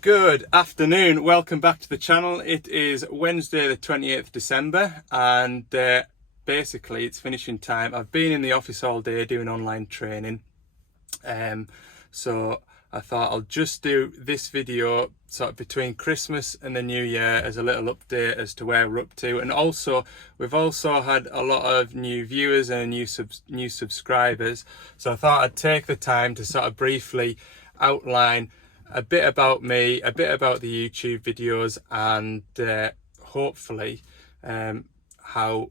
Good afternoon, welcome back to the channel. It is Wednesday the 28th December and basically it's finishing time. I've been in the office all day doing online training, so I thought I'll just do this video sort of between Christmas and the New Year as a little update as to where we're up to. And also we've also had a lot of new viewers and new subscribers, so I thought I'd take the time to sort of briefly outline a bit about me, a bit about the YouTube videos, and hopefully how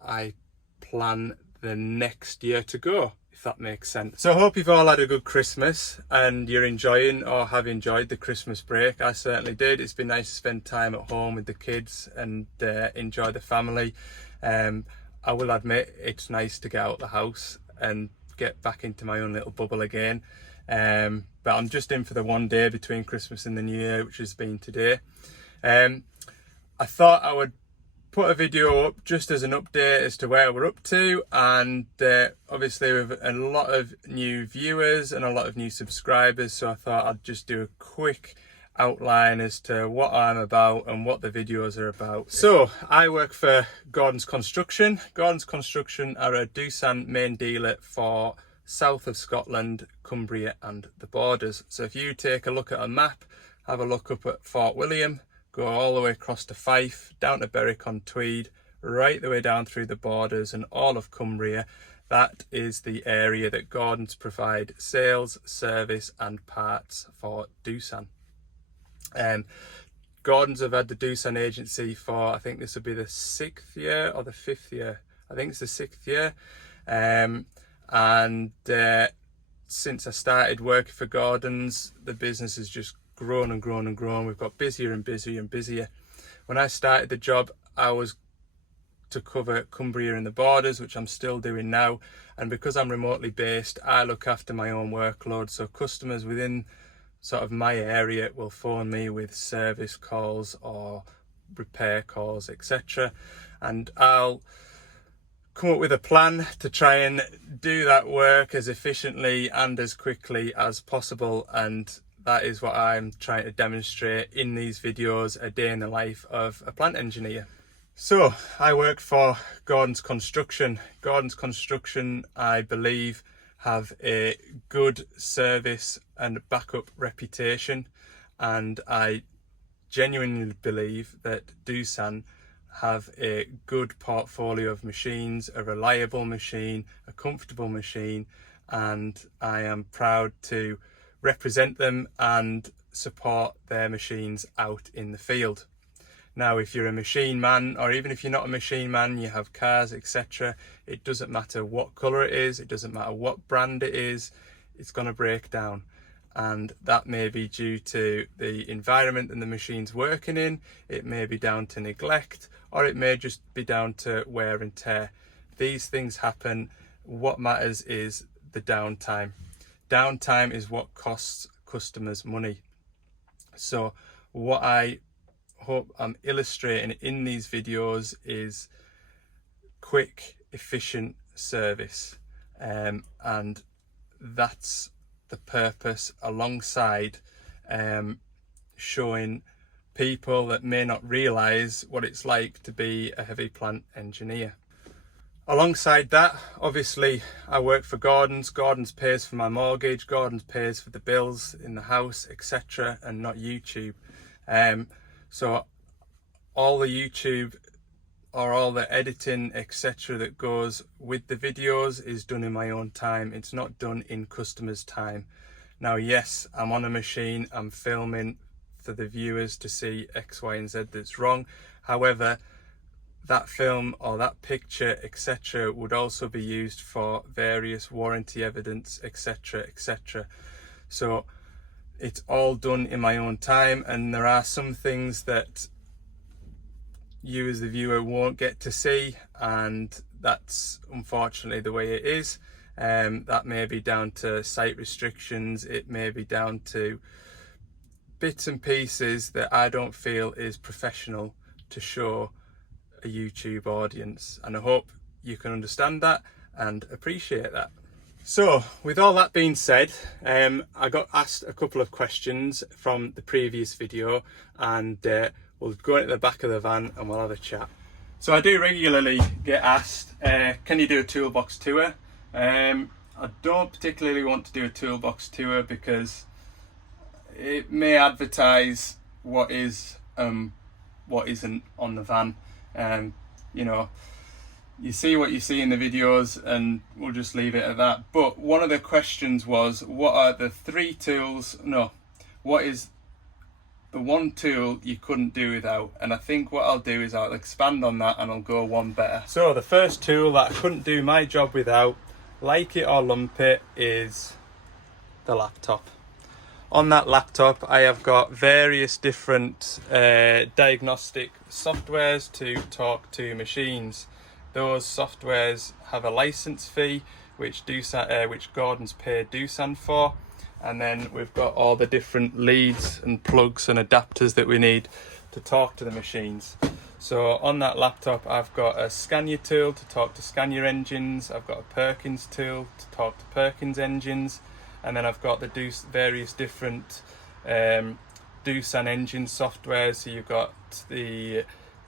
I plan the next year to go, if that makes sense. So I hope you've all had a good Christmas and you're enjoying or have enjoyed the Christmas break. I certainly did. It's been nice to spend time at home with the kids and enjoy the family. I will admit it's nice to get out of the house and get back into my own little bubble again. But I'm just in for the one day between Christmas and the New Year, which has been today. I thought I would put a video up just as an update as to where we're up to, and obviously with a lot of new viewers and a lot of new subscribers, so I thought I'd just do a quick outline as to what I'm about and what the videos are about. So I work for Gordon's Construction. Gordon's Construction are a Doosan main dealer for south of Scotland, Cumbria and the borders. So if you take a look at a map, have a look up at Fort William, go all the way across to Fife, down to Berwick-on-Tweed, right the way down through the borders and all of Cumbria, that is the area that Gordon's provide sales, service and parts for Doosan. Gordon's have had the Doosan agency for, I think this will be the 6th year or the 5th year. I think it's the 6th year. And since I started working for Gordon's, the business has just grown and grown and grown. We've got busier and busier and busier. When I started the job, I was to cover Cumbria and the borders, which I'm still doing now. And because I'm remotely based, I look after my own workload. So customers within sort of my area will phone me with service calls or repair calls, etc. And I'll come up with a plan to try and do that work as efficiently and as quickly as possible, and that is what I'm trying to demonstrate in these videos, a day in the life of a plant engineer. So I work for Gordon's Construction. Gordon's Construction, I believe, have a good service and backup reputation, and I genuinely believe that Doosan have a good portfolio of machines, a reliable machine, a comfortable machine, and I am proud to represent them and support their machines out in the field. Now, if you're a machine man, or even if you're not a machine man, you have cars, etc., it doesn't matter what colour it is, it doesn't matter what brand it is, it's going to break down. And that may be due to the environment that the machine's working in, it may be down to neglect, or it may just be down to wear and tear. These things happen. What matters is the downtime. Downtime is what costs customers money. So what I hope I'm illustrating in these videos is quick, efficient service, and that's the purpose, alongside showing people that may not realise what it's like to be a heavy plant engineer. Alongside that, obviously I work for Gordon's. Gordon's pays for my mortgage, Gordon's pays for the bills in the house, etc., and not YouTube. So all the YouTube or all the editing, etc., that goes with the videos is done in my own time. It's not done in customers' time. Now, yes, I'm on a machine, I'm filming for the viewers to see X, Y, and Z that's wrong. However, that film or that picture, etc., would also be used for various warranty evidence, etc., etc. So it's all done in my own time, and there are some things that you as the viewer won't get to see, and that's unfortunately the way it is. That may be down to site restrictions, it may be down to bits and pieces that I don't feel is professional to show a YouTube audience, and I hope you can understand that and appreciate that. So with all that being said, I got asked a couple of questions from the previous video, and we'll go into the back of the van and we'll have a chat. So I do regularly get asked, can you do a toolbox tour? I don't particularly want to do a toolbox tour because it may advertise what is what isn't on the van. You know, you see what you see in the videos and we'll just leave it at that. But one of the questions was, what are the three tools, no, what is the one tool you couldn't do without? And I think what I'll do is I'll expand on that and I'll go one better. So the first tool that I couldn't do my job without, like it or lump it, is the laptop. On that laptop I have got various different diagnostic softwares to talk to machines. Those softwares have a license fee, which Gordon's paid Doosan for, and then we've got all the different leads and plugs and adapters that we need to talk to the machines. So on that laptop I've got a Scania tool to talk to Scania engines, I've got a Perkins tool to talk to Perkins engines, and then I've got the various different Doosan engine software. So you've got the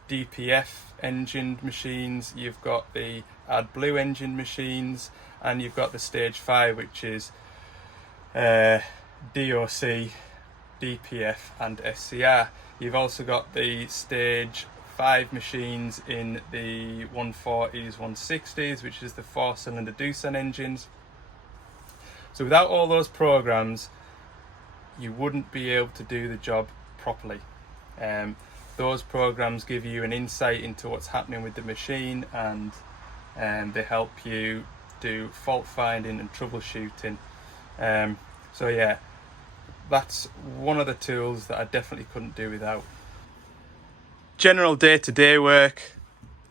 DPF engined machines, you've got the AdBlue engine machines, and you've got the Stage 5, which is DOC, DPF and SCR. You've also got the Stage 5 machines in the 140s, 160s, which is the 4-cylinder Doosan engines. So without all those programs, you wouldn't be able to do the job properly. Those programs give you an insight into what's happening with the machine, and they help you do fault finding and troubleshooting. So yeah, that's one of the tools that I definitely couldn't do without. General day-to-day work,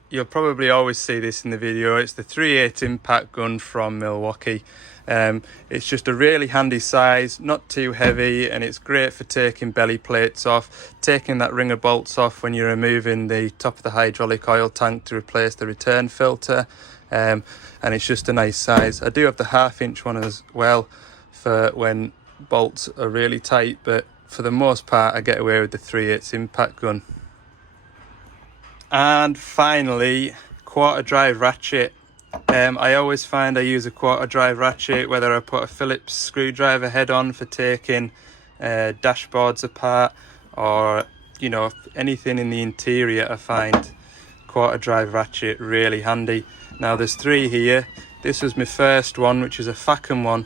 you'll probably always see this in the video. It's the 3/8 impact gun from Milwaukee. It's just a really handy size, not too heavy, and it's great for taking belly plates off, taking that ring of bolts off when you're removing the top of the hydraulic oil tank to replace the return filter, and it's just a nice size. I do have the 1/2-inch one as well for when bolts are really tight, but for the most part I get away with the 3/8 impact gun. And finally, quarter drive ratchet. I always find I use a quarter drive ratchet, whether I put a Phillips screwdriver head on for taking dashboards apart, or you know, anything in the interior. I find quarter drive ratchet really handy. Now there's 3 here. This was my first one, which is a Facom one,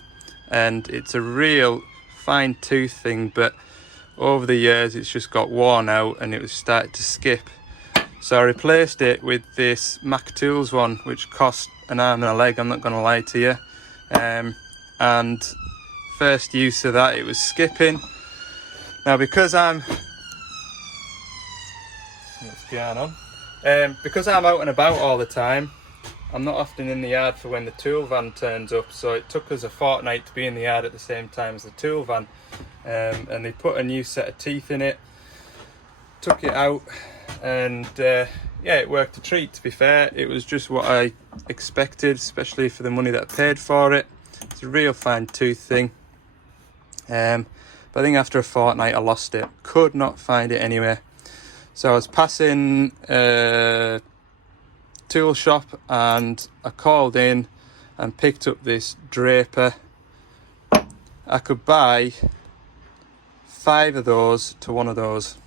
and it's a real fine tooth thing, but over the years it's just got worn out and it was started to skip. So I replaced it with this Mac Tools one, which cost an arm and a leg, I'm not going to lie to you. And first use of that, it was skipping. Now because I'm because I'm out and about all the time, I'm not often in the yard for when the tool van turns up, so it took us a fortnight to be in the yard at the same time as the tool van. And they put a new set of teeth in it, took it out, and yeah, it worked a treat, to be fair. It was just what I expected, especially for the money that I paid for it. It's a real fine tooth thing. But I think after a fortnight I lost it, could not find it anywhere. So I was passing a tool shop and I called in and picked up this Draper. I could buy 5 of those to 1 of those,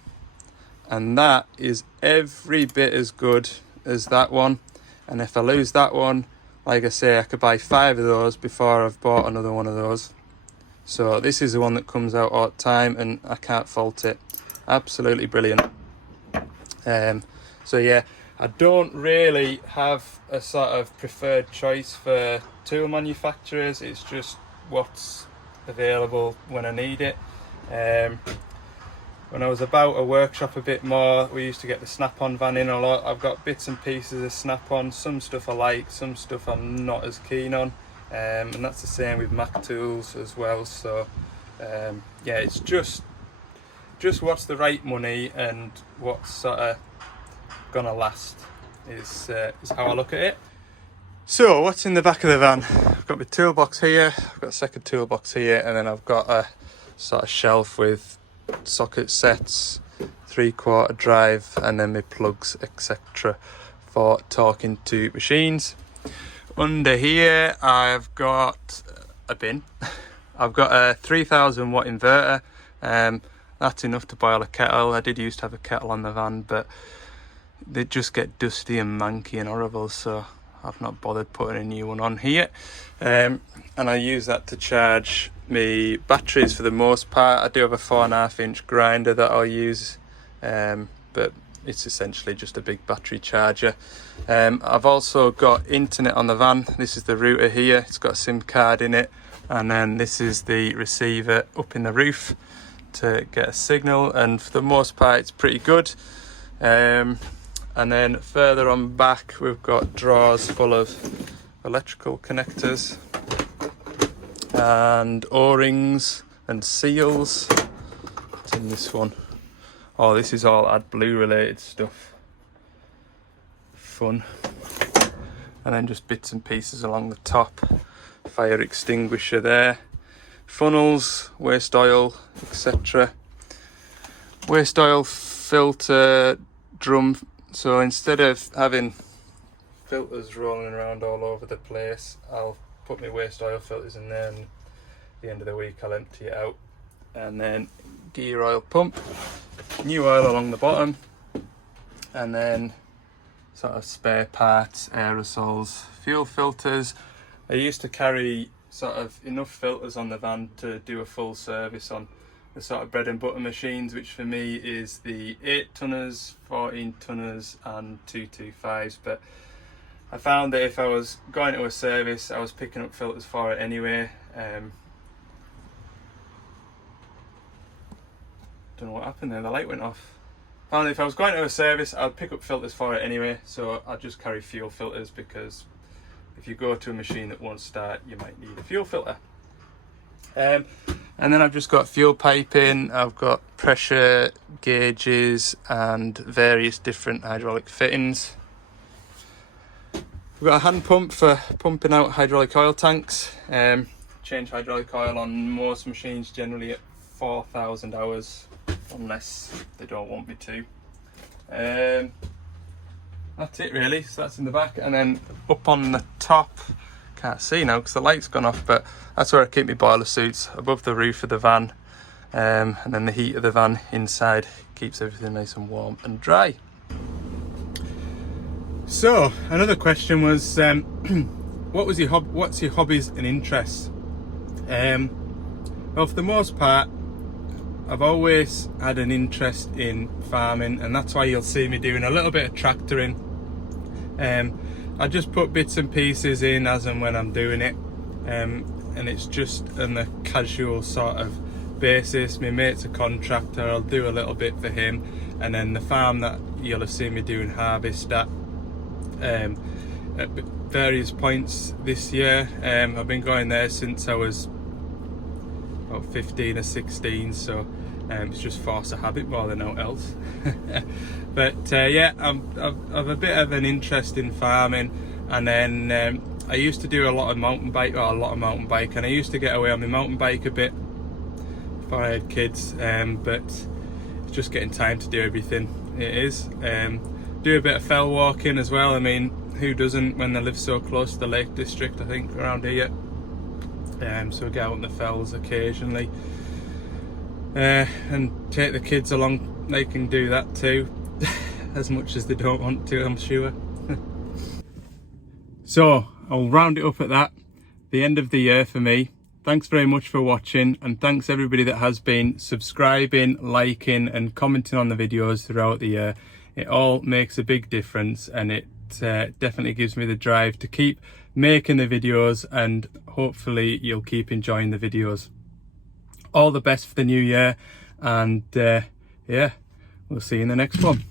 and that is every bit as good as that one. And if I lose that one, like I say, I could buy 5 of those before I've bought another one of those. So this is the one that comes out all the time and I can't fault it. Absolutely brilliant. So yeah, I don't really have a sort of preferred choice for tool manufacturers. It's just what's available when I need it. When I was about a workshop a bit more, we used to get the Snap-on van in a lot. I've got bits and pieces of Snap-on, some stuff I like, some stuff I'm not as keen on, and that's the same with Mac Tools as well. So yeah, it's just what's the right money and what's sort of gonna last is how I look at it. So what's in the back of the van? I've got my toolbox here, I've got a second toolbox here, and then I've got a sort of shelf with socket sets, 3/4 drive, and then my plugs, etc. for talking to machines. Under here I've got a bin. I've got a 3000 watt inverter. That's enough to boil a kettle. I did used to have a kettle on the van, but they just get dusty and manky and horrible, so I've not bothered putting a new one on here. And I use that to charge my batteries for the most part. I do have a 4.5 inch grinder that I'll use, but it's essentially just a big battery charger. I've also got internet on the van. This is the router here, it's got a SIM card in it, and then this is the receiver up in the roof to get a signal, and for the most part it's pretty good. And then further on back we've got drawers full of electrical connectors and O-rings and seals. What's in this one? Oh, this is all AdBlue related stuff. Fun. And then just bits and pieces along the top. Fire extinguisher there. Funnels, waste oil, etc. Waste oil filter drum. So instead of having filters rolling around all over the place, I'll put my waste oil filters in there, and at the end of the week I'll empty it out. And then gear oil pump, new oil along the bottom, and then sort of spare parts, aerosols, fuel filters. I used to carry sort of enough filters on the van to do a full service on the sort of bread and butter machines, which for me is the 8 tonners, 14 tonners and 225s. But I found that if I was going to a service, I was picking up filters for it anyway. Don't know what happened there, the light went off. Found that if I was going to a service, I'd pick up filters for it anyway, so I'd just carry fuel filters, because if you go to a machine that won't start, you might need a fuel filter. And then I've just got fuel piping, I've got pressure gauges and various different hydraulic fittings. We've got a hand pump for pumping out hydraulic oil tanks. Change hydraulic oil on most machines generally at 4,000 hours, unless they don't want me to. That's it really, so that's in the back. And then up on the top, can't see now because the light's gone off, but that's where I keep my boiler suits, above the roof of the van. And then the heat of the van inside keeps everything nice and warm and dry. So another question was, what's your hobbies and interests? Well, for the most part, I've always had an interest in farming, and that's why you'll see me doing a little bit of tractoring. I just put bits and pieces in as and when I'm doing it, and it's just on a casual sort of basis. My mate's a contractor, I'll do a little bit for him, and then the farm that you'll have seen me doing harvest at various points this year. I've been going there since I was about 15 or 16, so it's just force of habit more than anything else. But yeah, I've a bit of an interest in farming, and then I used to do a lot of mountain bike, and I used to get away on my mountain bike a bit before I had kids, but it's just getting time to do everything. It is. Do a bit of fell walking as well. I mean, who doesn't when they live so close to the Lake District, I think, around here. So we get out in the fells occasionally, and take the kids along. They can do that too, as much as they don't want to, I'm sure. So I'll round it up at that. The end of the year for me. Thanks very much for watching, and thanks everybody that has been subscribing, liking and commenting on the videos throughout the year. It all makes a big difference, and it definitely gives me the drive to keep making the videos, and hopefully you'll keep enjoying the videos. All the best for the new year, and yeah, we'll see you in the next one.